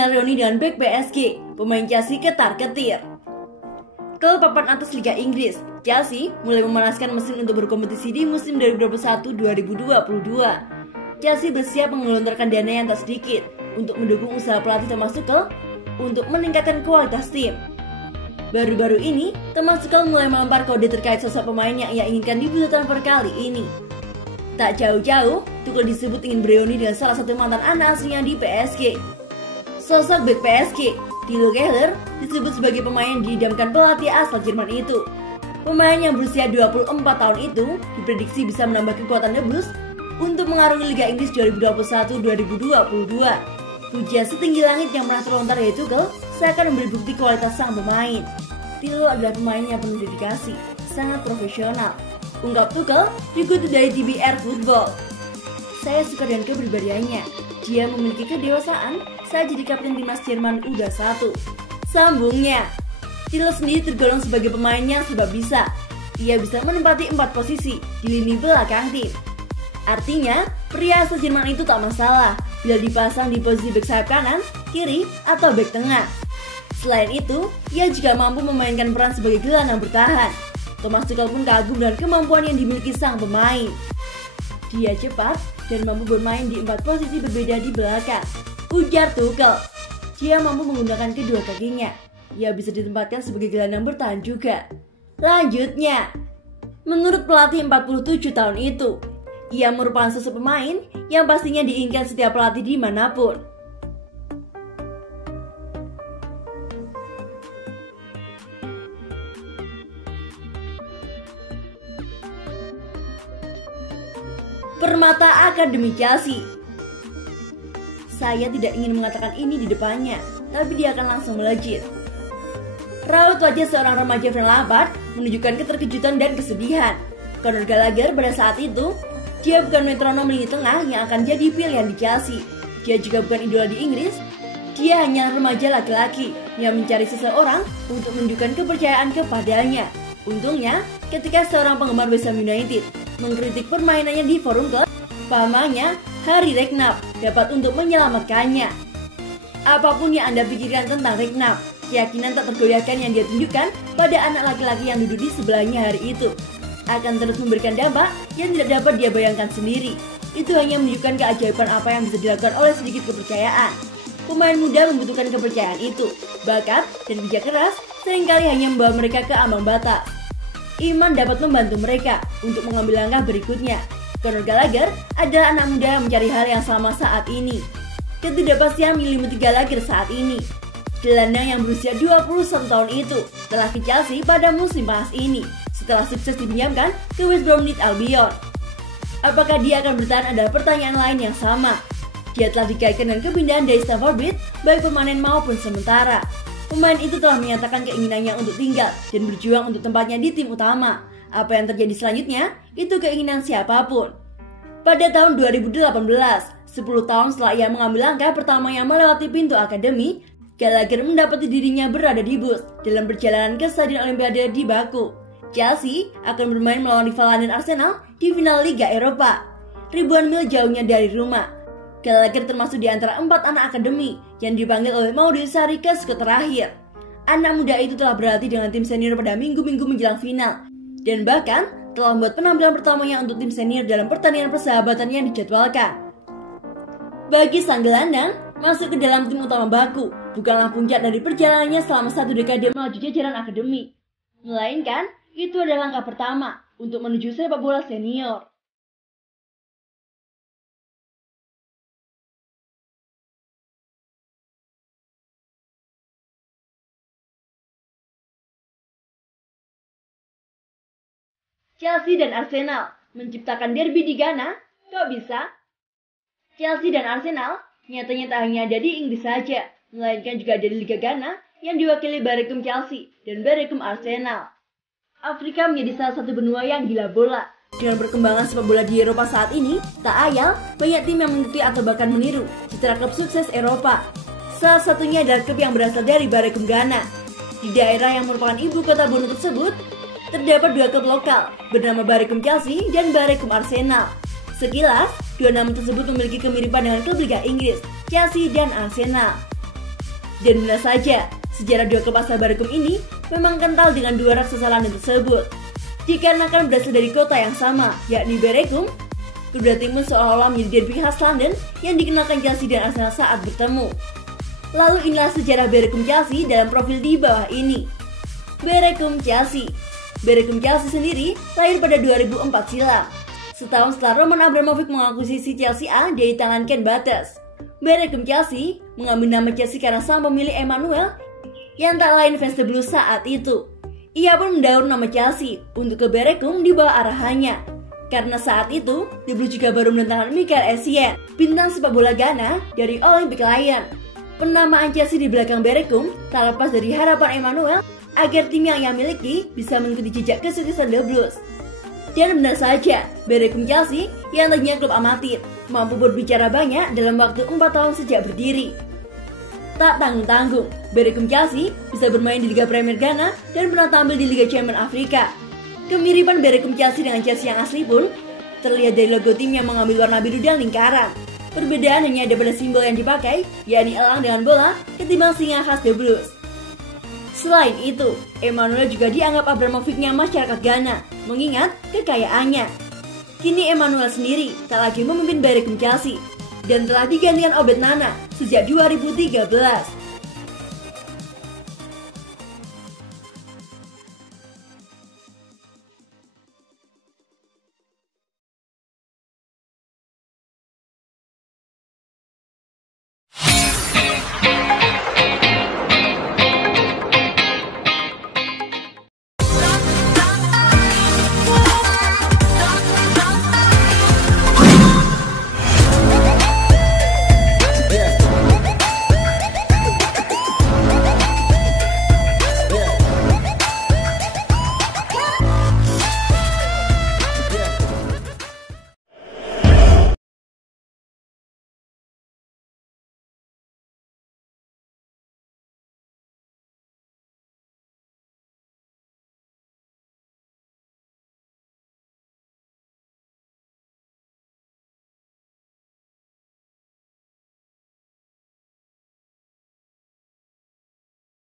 sinyal reuni dengan bek PSG, pemain Chelsea ketar-ketir. Ke papan atas Liga Inggris, Chelsea mulai memanaskan mesin untuk berkompetisi di musim 2021-2022. Chelsea bersiap mengelontorkan dana yang tak sedikit untuk mendukung usaha pelatih Thomas Tuchel untuk meningkatkan kualitas tim. Baru-baru ini, Thomas Tuchel mulai melempar kode terkait sosok pemain yang ia inginkan di bursa transfer kali ini. Tak jauh-jauh, Tuchel disebut ingin bereuni dengan salah satu mantan anak asuhnya di PSG. Sosok bek PSG, Thilo Kehrer, disebut sebagai pemain yang diidamkan pelatih asal Jerman itu. Pemain yang berusia 24 tahun itu diprediksi bisa menambah kekuatan The Blues untuk mengarungi Liga Inggris 2021-2022. Pujian setinggi langit yang pernah terlontar dari Tuchel seakan memberi bukti kualitas sang pemain. Thilo adalah pemain yang penuh dedikasi, sangat profesional, ungkap Tuchel dikutip dari TBR Football. Saya suka dengan kepribadiannya. Dia memiliki kedewasaan saat jadi kapten timnas Jerman U21. Sambungnya, Thilo sendiri tergolong sebagai pemain yang serba bisa. Ia bisa menempati 4 posisi di lini belakang tim. Artinya, pria asal Jerman itu tak masalah bila dipasang di posisi bek sayap kanan, kiri, atau bek tengah. Selain itu, ia juga mampu memainkan peran sebagai gelandang bertahan. Thomas Tuchel pun kagum dengan kemampuan yang dimiliki sang pemain. Dia cepat dan mampu bermain di 4 posisi berbeda di belakang, ujar Tuchel. Dia mampu menggunakan kedua kakinya. Ia bisa ditempatkan sebagai gelandang bertahan juga. Lanjutnya, menurut pelatih 47 tahun itu, ia merupakan sosok pemain yang pastinya diinginkan setiap pelatih dimanapun. Permata Akademi Chelsea. Saya tidak ingin mengatakan ini di depannya, tapi dia akan langsung melejit. Raut wajah seorang remaja Frank Lampard menunjukkan keterkejutan dan kesedihan. Conor Gallagher pada saat itu, dia bukan metronom lini tengah yang akan jadi pilihan di Chelsea. Dia juga bukan idola di Inggris. Dia hanya remaja laki-laki yang mencari seseorang untuk menunjukkan kepercayaan kepadanya. Untungnya, ketika seorang penggemar West Ham United mengkritik permainannya di forum klub, pamannya, Harry Redknapp, dapat untuk menyelamatkannya. Apapun yang Anda pikirkan tentang Redknapp, keyakinan tak tergoyahkan yang dia tunjukkan pada anak laki-laki yang duduk di sebelahnya hari itu akan terus memberikan dampak yang tidak dapat dia bayangkan sendiri. Itu hanya menunjukkan keajaiban apa yang bisa dilakukan oleh sedikit kepercayaan. Pemain muda membutuhkan kepercayaan itu. Bakat dan kerja keras seringkali hanya membawa mereka ke ambang batas. Iman dapat membantu mereka untuk mengambil langkah berikutnya. Conor Gallagher adalah anak muda yang mencari hal yang sama saat ini. Ketidakpastian menyelimuti Gallagher saat ini. Gelandang yang berusia 21 tahun itu telah ke Chelsea pada musim panas ini setelah sukses dipinjamkan ke West Bromwich Albion. Apakah dia akan bertahan adalah pertanyaan lain yang sama. Dia telah dikaitkan dengan kepindahan dari Stamford Bridge baik permanen maupun sementara. Pemain itu telah menyatakan keinginannya untuk tinggal dan berjuang untuk tempatnya di tim utama. Apa yang terjadi selanjutnya, itu keinginan siapapun. Pada tahun 2018, 10 tahun setelah ia mengambil langkah pertama yang melewati pintu akademi, Gallagher mendapati dirinya berada di bus dalam perjalanan ke Stadion Olimpiade di Baku. Chelsea akan bermain melawan rival London Arsenal di final Liga Eropa. Ribuan mil jauhnya dari rumah. Gallagher termasuk di antara 4 anak akademi yang dipanggil oleh Maurizio Sarri ke skuad terakhir. Anak muda itu telah berlatih dengan tim senior pada minggu-minggu menjelang final dan bahkan telah membuat penampilan pertamanya untuk tim senior dalam pertandingan persahabatan yang dijadwalkan. Bagi sang gelandang, masuk ke dalam tim utama Baku bukanlah puncak dari perjalanannya selama 1 dekade menuju jajaran akademi, melainkan itu adalah langkah pertama untuk menuju sepak bola senior. Chelsea dan Arsenal menciptakan derby di Ghana, kok bisa? Chelsea dan Arsenal nyatanya tak hanya ada di Inggris saja, melainkan juga ada di Liga Ghana yang diwakili Berekum Chelsea dan Berekum Arsenal. Afrika menjadi salah satu benua yang gila bola. Dengan perkembangan sepak bola di Eropa saat ini, tak ayal banyak tim yang mengikuti atau bahkan meniru citra klub sukses Eropa. Salah satunya adalah klub yang berasal dari Berekum Ghana. Di daerah yang merupakan ibu kota Bono tersebut, terdapat 2 klub lokal bernama Berekum Chelsea dan Berekum Arsenal. Sekilas, 2 nama tersebut memiliki kemiripan dengan klub Liga Inggris, Chelsea dan Arsenal. Dan benar saja, sejarah dua klub asal Berekum ini memang kental dengan dua raksasa London tersebut. Dikarenakan berasal dari kota yang sama, yakni Berekum, kedua tim seolah-olah menjadi derby khas London yang dikenalkan Chelsea dan Arsenal saat bertemu. Lalu inilah sejarah Berekum Chelsea dalam profil di bawah ini. Berekum Chelsea. Berekum Chelsea sendiri lahir pada 2004 silam, setahun setelah Roman Abramovich mengakuisisi Chelsea A dari tangan Ken Bates. Berekum Chelsea mengambil nama Chelsea karena sang pemilik Emmanuel yang tak lain fans The Blues saat itu. Ia pun mendaur nama Chelsea untuk ke Berekum di bawah arahannya. Karena saat itu, The Blues juga baru mendatangkan Michael Essien, bintang sepak bola Ghana dari Olympic Lyon. Penamaan Chelsea di belakang Berekum tak lepas dari harapan Emmanuel agar tim yang ia miliki bisa mengikuti jejak kesuksesan The Blues. Dan benar saja, Berekum Chelsea yang tadinya klub amatir mampu berbicara banyak dalam waktu 4 tahun sejak berdiri. Tak tanggung-tanggung, Berekum Chelsea bisa bermain di Liga Premier Ghana dan pernah tampil di Liga Champions Afrika. Kemiripan Berekum Chelsea dengan Chelsea yang asli pun terlihat dari logo tim yang mengambil warna biru dan lingkaran. Perbedaan hanya ada pada simbol yang dipakai, yakni elang dengan bola ketimbang singa khas The Blues. Selain itu, Emmanuel juga dianggap Abramovich-nya masyarakat Ghana, mengingat kekayaannya. Kini Emmanuel sendiri tak lagi memimpin Berekum Chelsea dan telah digantikan Obed Nana sejak 2013.